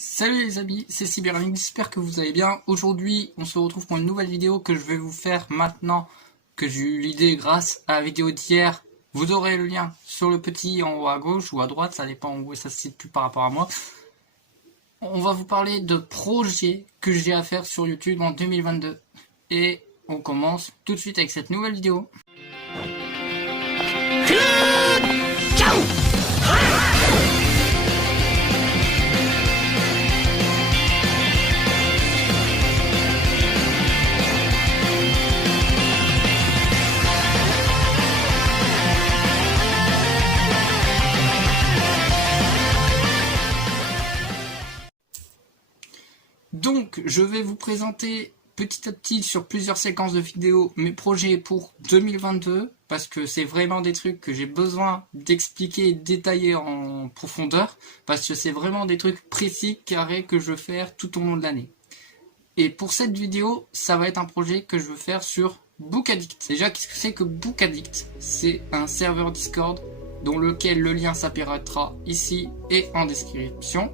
Salut les amis, c'est Cyberlink, j'espère que vous allez bien. Aujourd'hui, on se retrouve pour une nouvelle vidéo que je vais vous faire maintenant que j'ai eu l'idée grâce à la vidéo d'hier. Vous aurez le lien sur le petit en haut à gauche ou à droite, ça dépend où ça se situe par rapport à moi. On va vous parler de projets que j'ai à faire sur YouTube en 2022. Et on commence tout de suite avec cette nouvelle vidéo. Donc, je vais vous présenter petit à petit sur plusieurs séquences de vidéos mes projets pour 2022 parce que c'est vraiment des trucs que j'ai besoin d'expliquer et de détailler en profondeur parce que c'est vraiment des trucs précis, carrés que je veux faire tout au long de l'année. Et pour cette vidéo, ça va être un projet que je veux faire sur Bookaddict. Déjà, qu'est-ce que c'est que Bookaddict? C'est un serveur Discord dans lequel le lien s'apparaîtra ici et en description.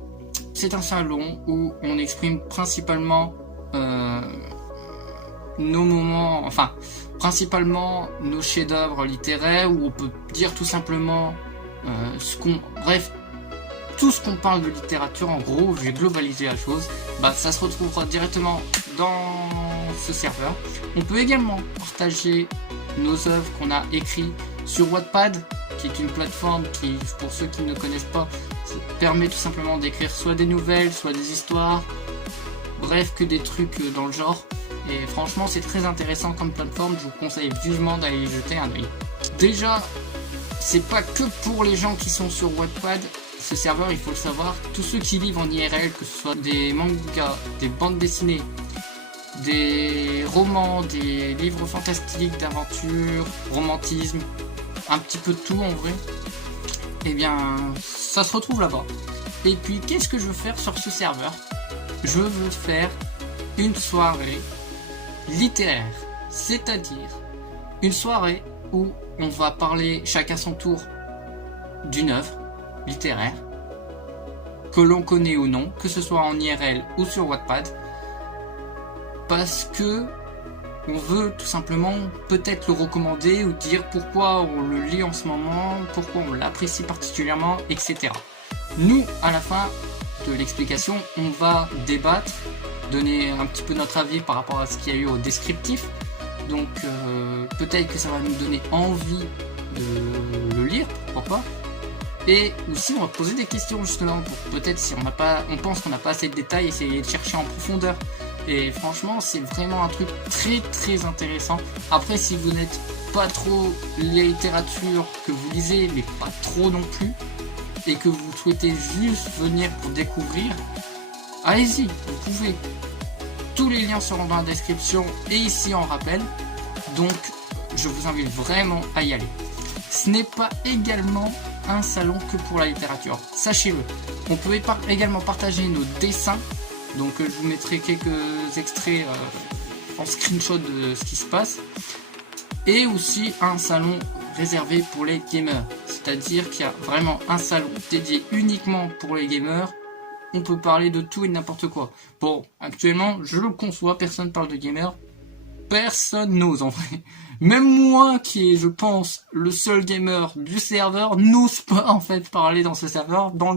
C'est un salon où on exprime principalement nos moments, principalement nos chefs-d'œuvre littéraires, où on peut dire tout simplement tout ce qu'on parle de littérature. En gros, j'ai globalisé la chose. Ça se retrouvera directement dans ce serveur. On peut également partager nos œuvres qu'on a écrites sur Wattpad, qui est une plateforme qui, pour ceux qui ne connaissent pas, permet tout simplement d'écrire soit des nouvelles, soit des histoires, bref, que des trucs dans le genre. Et franchement, c'est très intéressant comme plateforme, je vous conseille vivement d'aller y jeter un œil. Déjà, c'est pas que pour les gens qui sont sur Wattpad, ce serveur, il faut le savoir, tous ceux qui vivent en IRL, que ce soit des mangas, des bandes dessinées, des romans, des livres fantastiques, d'aventure, romantisme, un petit peu de tout en vrai, et bien ça se retrouve là-bas. Et puis qu'est-ce que je veux faire sur ce serveur? Je veux faire une soirée littéraire, c'est-à-dire une soirée où on va parler chacun son tour d'une œuvre littéraire, que l'on connaît ou non, que ce soit en IRL ou sur Wattpad, parce que on veut tout simplement peut-être le recommander ou dire pourquoi on le lit en ce moment, pourquoi on l'apprécie particulièrement, etc. Nous, à la fin de l'explication, on va débattre, donner un petit peu notre avis par rapport à ce qu'il y a eu au descriptif. Donc peut-être que ça va nous donner envie de le lire, pourquoi pas. Et aussi on va poser des questions justement pour peut-être si on pense qu'on n'a pas assez de détails, essayer de chercher en profondeur. Et franchement, c'est vraiment un truc très très intéressant. Après, si vous n'êtes pas trop la littérature que vous lisez, mais pas trop non plus, et que vous souhaitez juste venir pour découvrir, allez-y, vous pouvez. Tous les liens seront dans la description et ici en rappel. Donc, je vous invite vraiment à y aller. Ce n'est pas également un salon que pour la littérature, sachez-le. On peut également partager nos dessins. Donc je vous mettrai quelques extraits en screenshot de ce qui se passe. Et aussi un salon réservé pour les gamers. C'est-à-dire qu'il y a vraiment un salon dédié uniquement pour les gamers. On peut parler de tout et de n'importe quoi. Bon, actuellement, je le conçois, personne parle de gamers. Personne n'ose en vrai. Même moi qui est, je pense, le seul gamer du serveur, n'ose pas en fait parler dans ce serveur, dans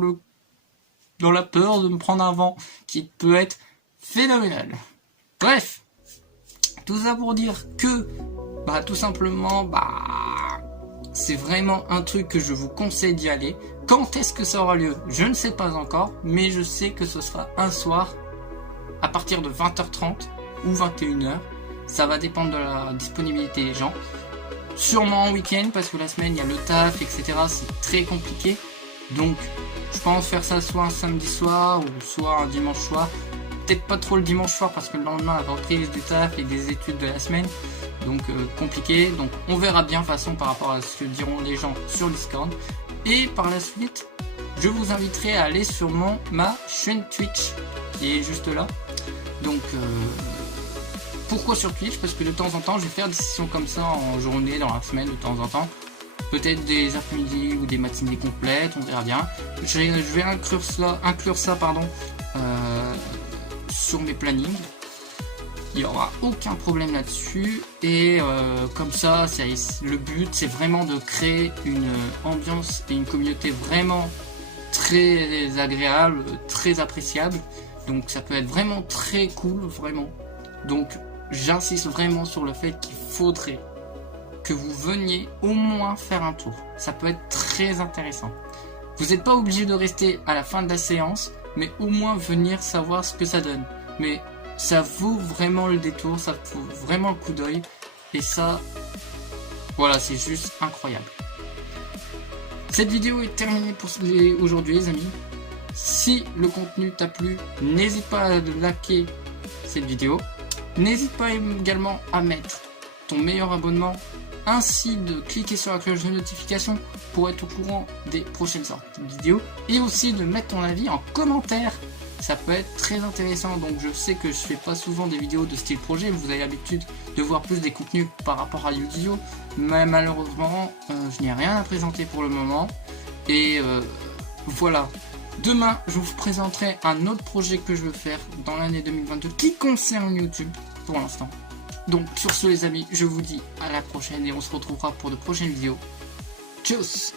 la peur de me prendre un vent qui peut être phénoménal. Bref, tout ça pour dire que tout simplement c'est vraiment un truc que je vous conseille d'y aller. Quand est-ce que ça aura lieu? Je ne sais pas encore, mais je sais que ce sera un soir à partir de 20h30 ou 21h. Ça va dépendre de la disponibilité des gens. Sûrement en week-end parce que la semaine il y a le taf, etc. C'est très compliqué. Donc je pense faire ça soit un samedi soir ou soit un dimanche soir. Peut-être pas trop le dimanche soir parce que le lendemain la reprise du taf et des études de la semaine. Donc compliqué. Donc on verra bien de toute façon par rapport à ce que diront les gens sur Discord. Et par la suite, je vous inviterai à aller sur ma chaîne Twitch qui est juste là. Donc pourquoi sur Twitch? Parce que de temps en temps je vais faire des sessions comme ça en journée, dans la semaine de temps en temps. peut-être des après-midi ou des matinées complètes, on verra bien. Je vais inclure ça sur mes plannings. Il n'y aura aucun problème là-dessus. Et comme ça, le but, c'est vraiment de créer une ambiance et une communauté vraiment très agréable, très appréciable. Donc ça peut être vraiment très cool, vraiment. Donc j'insiste vraiment sur le fait qu'il faudrait que vous veniez au moins faire un tour. Ça peut être très intéressant. Vous n'êtes pas obligé de rester à la fin de la séance, mais au moins venir savoir ce que ça donne. Mais ça vaut vraiment le détour, ça vaut vraiment le coup d'œil. Et ça, voilà, c'est juste incroyable. Cette vidéo est terminée pour aujourd'hui, les amis. Si le contenu t'a plu, n'hésite pas à liker cette vidéo. N'hésite pas également à mettre ton meilleur abonnement, ainsi de cliquer sur la cloche de notification pour être au courant des prochaines sorties de vidéos, et aussi de mettre ton avis en commentaire. Ça peut être très intéressant. Donc je sais que je fais pas souvent des vidéos de style projet, vous avez l'habitude de voir plus des contenus par rapport à YouTube, mais malheureusement je n'ai rien à présenter pour le moment. Et voilà. Demain, je vous présenterai un autre projet que je veux faire dans l'année 2022 qui concerne YouTube pour l'instant. Donc sur ce, les amis, je vous dis à la prochaine et on se retrouvera pour de prochaines vidéos. Tchuss!